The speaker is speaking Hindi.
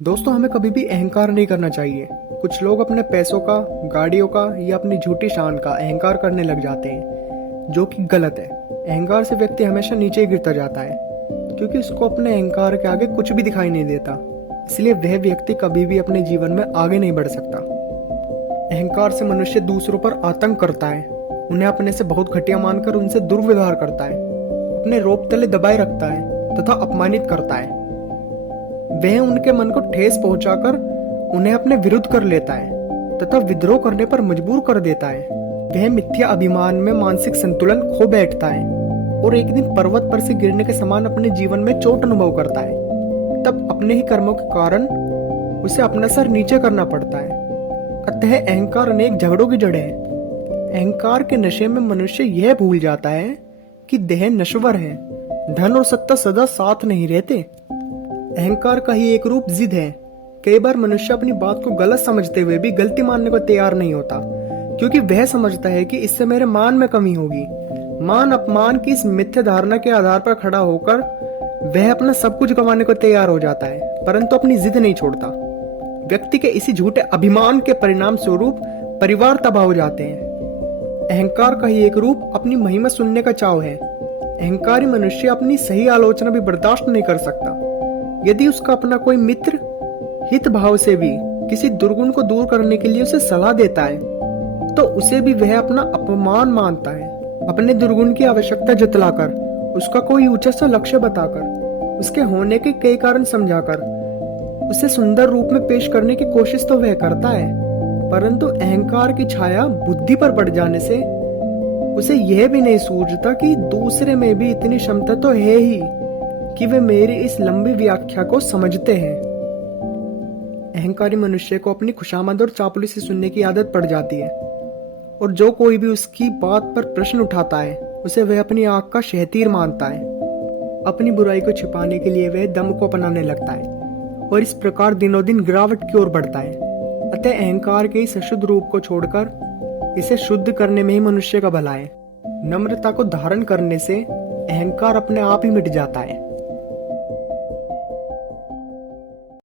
दोस्तों, हमें कभी भी अहंकार नहीं करना चाहिए। कुछ लोग अपने पैसों का, गाड़ियों का या अपनी झूठी शान का अहंकार करने लग जाते हैं, जो कि गलत है। अहंकार से व्यक्ति हमेशा नीचे ही गिरता जाता है, क्योंकि उसको अपने अहंकार के आगे कुछ भी दिखाई नहीं देता। इसलिए वह व्यक्ति कभी भी अपने जीवन में आगे नहीं बढ़ सकता। अहंकार से मनुष्य दूसरों पर आतंक करता है, उन्हें अपने से बहुत घटिया मानकर उनसे दुर्व्यवहार करता है, अपने रोब तले दबाए रखता है तथा अपमानित करता है। वह उनके मन को ठेस पहुंचाकर उन्हें अपने विरुद्ध कर लेता है तथा विद्रोह करने पर मजबूर कर देता है। वह मिथ्या अभिमान में मानसिक संतुलन खो बैठता है और एक दिन पर्वत पर से गिरने के समान अपने जीवन में चोट अनुभव करता है। तब अपने ही कर्मों के कारण उसे अपना सर नीचे करना पड़ता है। अतः अहंकार अनेक झगड़ों की जड़ है। अहंकार के नशे में मनुष्य यह भूल जाता है कि देह नश्वर है, धन और सत्ता सदा साथ नहीं रहते। अहंकार का ही एक रूप जिद है। कई बार मनुष्य अपनी बात को गलत समझते हुए भी गलती मानने को तैयार नहीं होता, क्योंकि वह समझता है कि इससे मेरे मान में कमी होगी। मान अपमान की इस मिथ्या धारणा के आधार पर खड़ा होकर वह अपना सब कुछ गंवाने को तैयार हो जाता है, परंतु अपनी जिद नहीं छोड़ता। व्यक्ति के इसी झूठे अभिमान के परिणाम स्वरूप परिवार तबाह हो जाते हैं। अहंकार का ही एक रूप अपनी महिमा सुनने का चाव है। अहंकारी मनुष्य अपनी सही आलोचना भी बर्दाश्त नहीं कर सकता। यदि उसका अपना कोई मित्र हित भाव से भी किसी दुर्गुण को दूर करने के लिए उसे सलाह देता है, तो उसे भी वह अपना अपमान मानता है। अपने दुर्गुण की आवश्यकता जतलाकर, उसका कोई ऊंचा सा लक्ष्य बताकर, उसके होने के कई कारण समझाकर उसे सुंदर रूप में पेश करने की कोशिश तो वह करता है, परंतु अहंकार की छाया बुद्धि पर पड़ जाने से उसे यह भी नहीं सूझता कि दूसरे में भी इतनी क्षमता तो है ही कि वे मेरी इस लंबी व्याख्या को समझते हैं। अहंकारी मनुष्य को अपनी खुशामद और चापलूसी सुनने की आदत पड़ जाती है, और जो कोई भी उसकी बात पर प्रश्न उठाता है उसे वह अपनी आंख का शहतीर मानता है। अपनी बुराई को छिपाने के लिए वह दम को अपनाने लगता है और इस प्रकार दिनों दिन गिरावट की ओर बढ़ता है। अतः अहंकार के इस अशुद्ध रूप को छोड़कर इसे शुद्ध करने में ही मनुष्य का भला है। नम्रता को धारण करने से अहंकार अपने आप ही मिट जाता है।